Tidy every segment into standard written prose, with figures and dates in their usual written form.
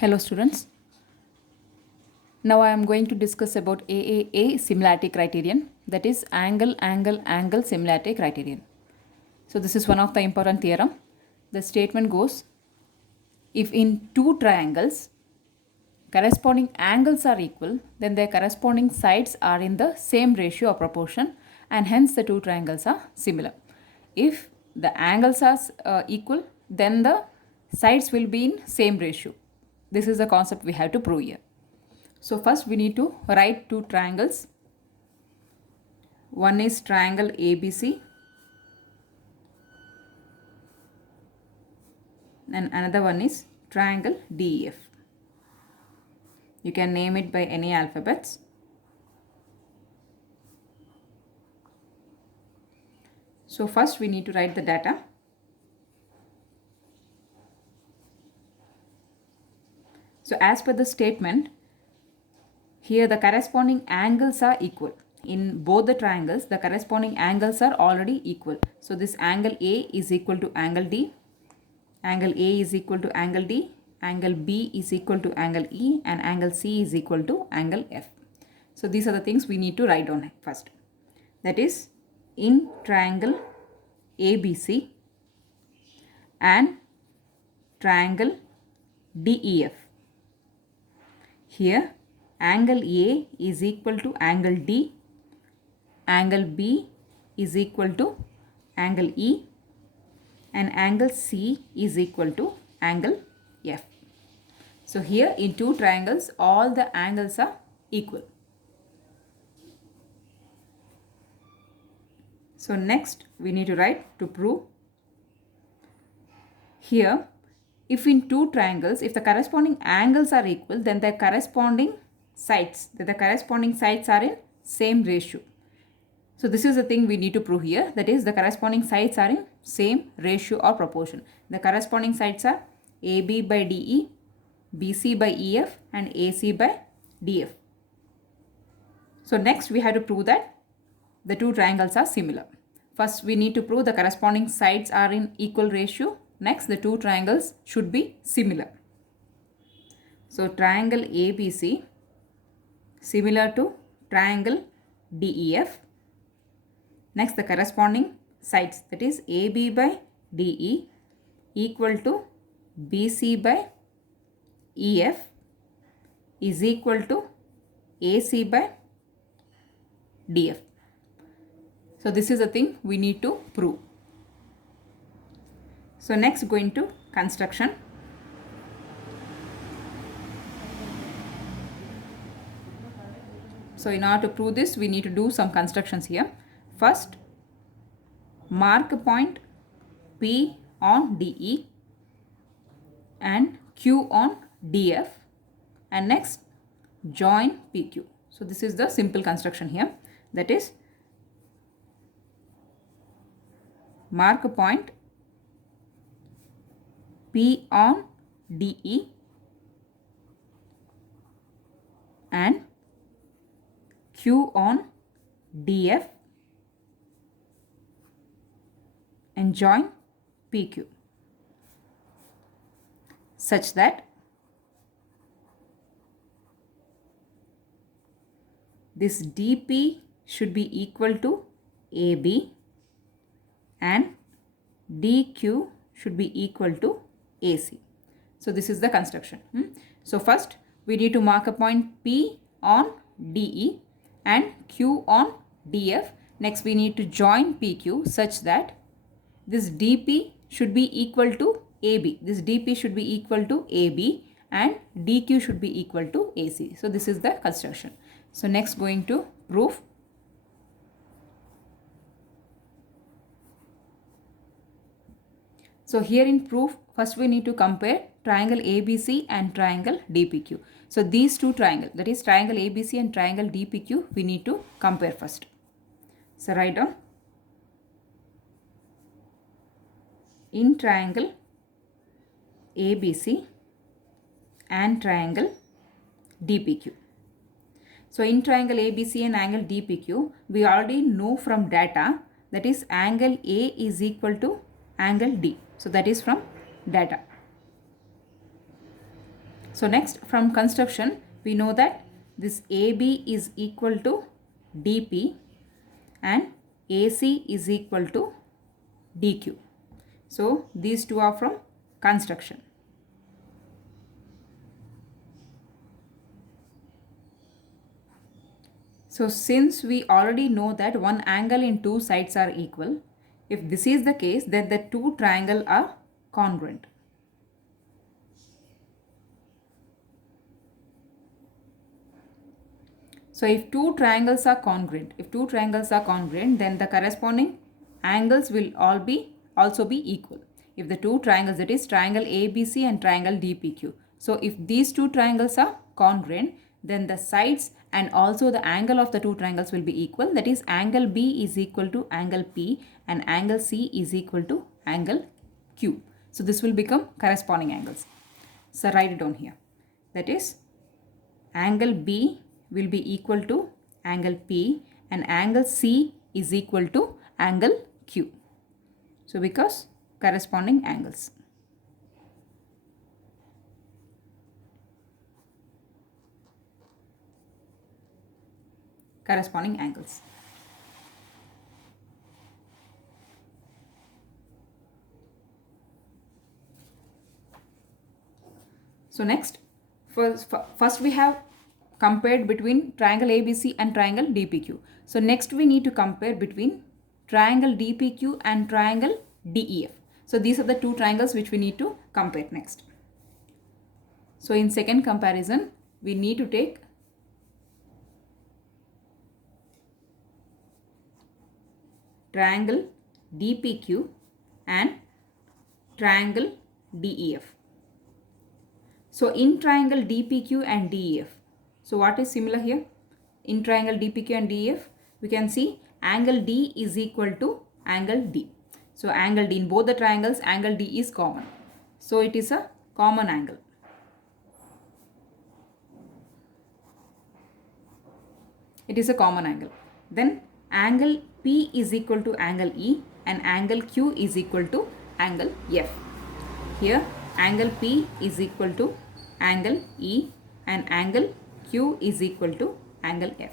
Hello students. Now I am going to discuss about AAA similarity criterion, that is angle similarity criterion. So this is one of the important theorem. The statement goes, if in two triangles corresponding angles are equal, then their corresponding sides are in the same ratio or proportion, and hence the two triangles are similar. If the angles are equal, then the sides will be in same ratio. This is the concept we have to prove here. So first we need to write two triangles. One is triangle ABC and another one is triangle DEF. You can name it by any alphabets. So first we need to write the data. So as per the statement, here the corresponding angles are equal. In both the triangles, the corresponding angles are already equal. So this angle A is equal to angle D, angle A is equal to angle D, angle B is equal to angle E, and angle C is equal to angle F. So these are the things we need to write down first. That is, in triangle ABC and triangle DEF. Here angle A is equal to angle D, angle B is equal to angle E, and angle C is equal to angle F. So here in two triangles all the angles are equal. So next we need to write to prove. Here if in two triangles, if the corresponding angles are equal, then the corresponding sides are in same ratio. So this is the thing we need to prove here, that is the corresponding sides are in same ratio or proportion. The corresponding sides are AB by DE, BC by EF, and AC by DF. So next we have to prove that the two triangles are similar. First we need to prove the corresponding sides are in equal ratio. Next the two triangles should be similar. So triangle ABC similar to triangle DEF. Next the corresponding sides, that is AB by DE equal to BC by EF is equal to AC by DF. So this is the thing we need to prove. So next going to construction. So in order to prove this, we need to do some constructions here. First, mark a point P on DE and Q on DF, and next join PQ. So this is the simple construction here, that is mark a point P on DE and Q on DF and join PQ such that this DP should be equal to AB and DQ should be equal to AC. So this is the construction. So first we need to mark a point P on DE and Q on DF. Next we need to join PQ such that this DP should be equal to AB. This DP should be equal to AB and DQ should be equal to AC. So this is the construction. So next going to proof. So here in proof, first we need to compare triangle ABC and triangle DPQ. So these two triangles, that is triangle ABC and triangle DPQ, we need to compare first. So write down, in triangle ABC and triangle DPQ. So in triangle ABC and angle DPQ, we already know from data, that is angle A is equal to angle D. So that is from data. So next, from construction, we know that this AB is equal to DP and AC is equal to DQ. So these two are from construction. So since we already know that one angle in two sides are equal, if this is the case, then the two triangles are congruent. So if two triangles are congruent, then the corresponding angles will also be equal. If the two triangles, that is triangle ABC and triangle DPQ. So if these two triangles are congruent, then the sides and also the angle of the two triangles will be equal. That is, angle B is equal to angle P and angle C is equal to angle Q. So this will become corresponding angles. So write it down here. That is, angle B will be equal to angle P and angle C is equal to angle Q. So because corresponding angles. Corresponding angles. So next, first we have compared between triangle ABC and triangle DPQ. So next we need to compare between triangle DPQ and triangle DEF. So these are the two triangles which we need to compare next. So in second comparison, we need to take triangle DPQ and triangle DEF. So in triangle DPQ and DEF, so what is similar here? In triangle DPQ and DEF, we can see angle D is equal to angle D. So angle D, in both the triangles, angle D is common. So it is a common angle. It is a common angle. Then angle P is equal to angle E and angle Q is equal to angle F. Here angle P is equal to angle E and angle Q is equal to angle F.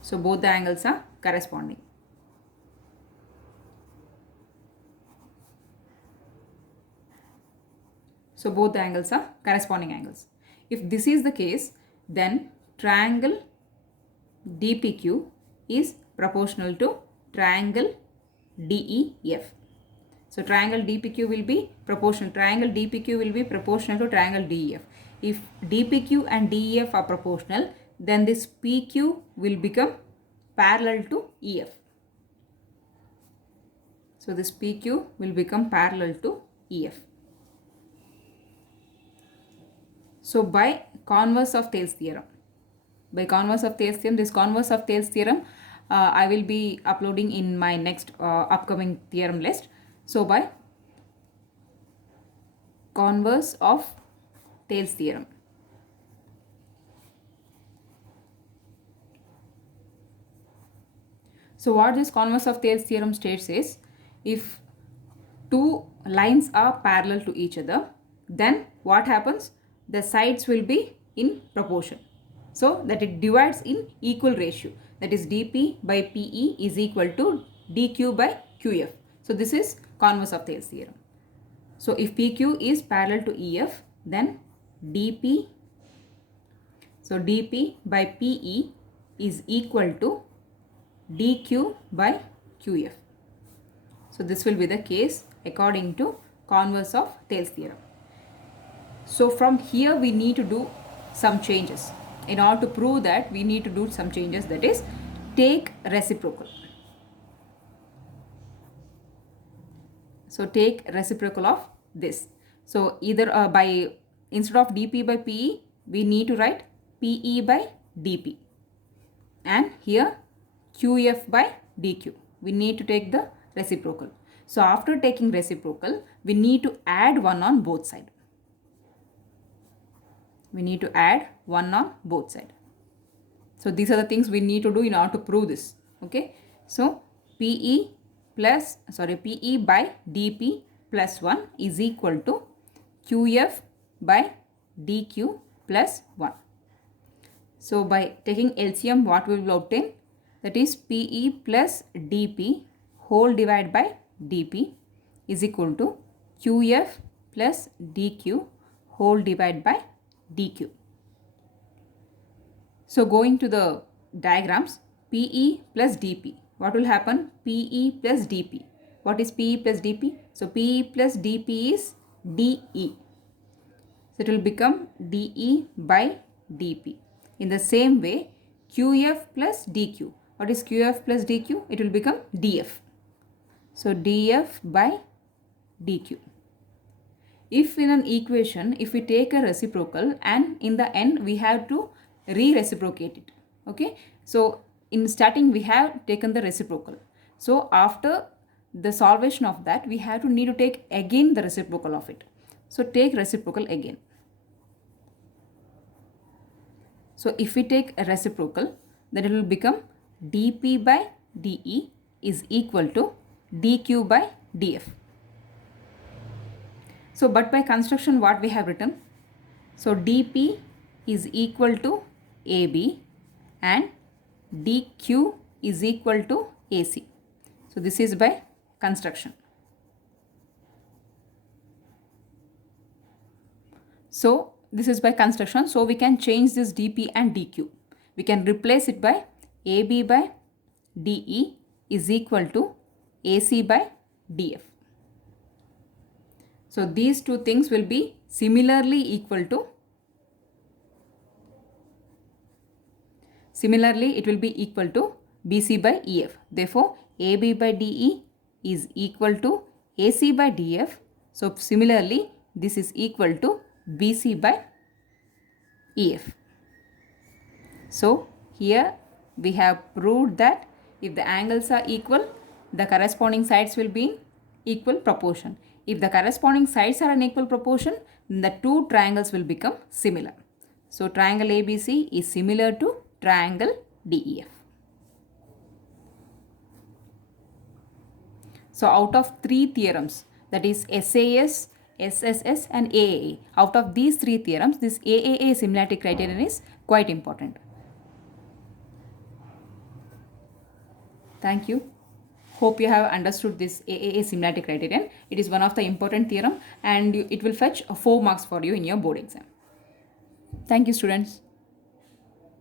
So both the angles are corresponding. So both the angles are corresponding angles. If this is the case, then triangle DPQ is proportional to triangle DEF. So triangle DPQ will be proportional. Triangle DPQ will be proportional to triangle DEF. If DPQ and DEF are proportional, then this PQ will become parallel to EF. So this PQ will become parallel to EF. So by converse of Thales theorem, this converse of Thales theorem I will be uploading in my next upcoming theorem list. So by converse of Thales theorem. So what this converse of Thales theorem states is, if two lines are parallel to each other, then what happens? The sides will be in proportion. So that it divides in equal ratio. That is, dP by PE is equal to dQ by QF. So this is converse of Thales theorem. So if PQ is parallel to EF, then dP by PE is equal to dQ by QF. So this will be the case according to converse of Thales theorem. So from here we need to do some changes. In order to prove that, we need to do some changes, that is, take reciprocal. So take reciprocal of this. So either instead of dP by PE, we need to write PE by dP. And here QF by dQ. We need to take the reciprocal. So after taking reciprocal, we need to add 1 on both sides. We need to add 1 on both sides. So these are the things we need to do in order to prove this. Okay. So PE by dP plus 1 is equal to QF by dq plus 1. So by taking LCM, what we will obtain? That is PE plus dP whole divided by dP is equal to QF plus dQ whole divided by dQ. So going to the diagrams, PE plus dP. What will happen? PE plus dP. What is PE plus dP? So PE plus dP is dE. So it will become dE by dP. In the same way, QF plus dQ. What is QF plus dQ? It will become dF. So dF by dQ. If in an equation, if we take a reciprocal and in the end we have to re-reciprocate it. Okay. So in starting we have taken the reciprocal. So after the solvation of that, we have to need to take again the reciprocal of it. So take reciprocal again. So if we take a reciprocal, then it will become dP by dE is equal to dQ by dF. So but by construction, what we have written? So dP is equal to AB and dQ is equal to AC. So this is by construction. So this is by construction. So we can change this dP and dQ. We can replace it by AB by DE is equal to AC by DF. So these two things will be similarly equal to, similarly it will be equal to BC by EF. Therefore AB by DE is equal to AC by DF. So similarly this is equal to BC by EF. So here we have proved that if the angles are equal, the corresponding sides will be in equal proportion. If the corresponding sides are in equal proportion, then the two triangles will become similar. So triangle ABC is similar to triangle DEF. So out of three theorems, that is SAS, SSS and AAA, out of these three theorems, this AAA similarity criterion is quite important. Thank you. Hope you have understood this AAA similarity criterion. It is one of the important theorem and it will fetch 4 marks for you in your board exam. Thank you, students.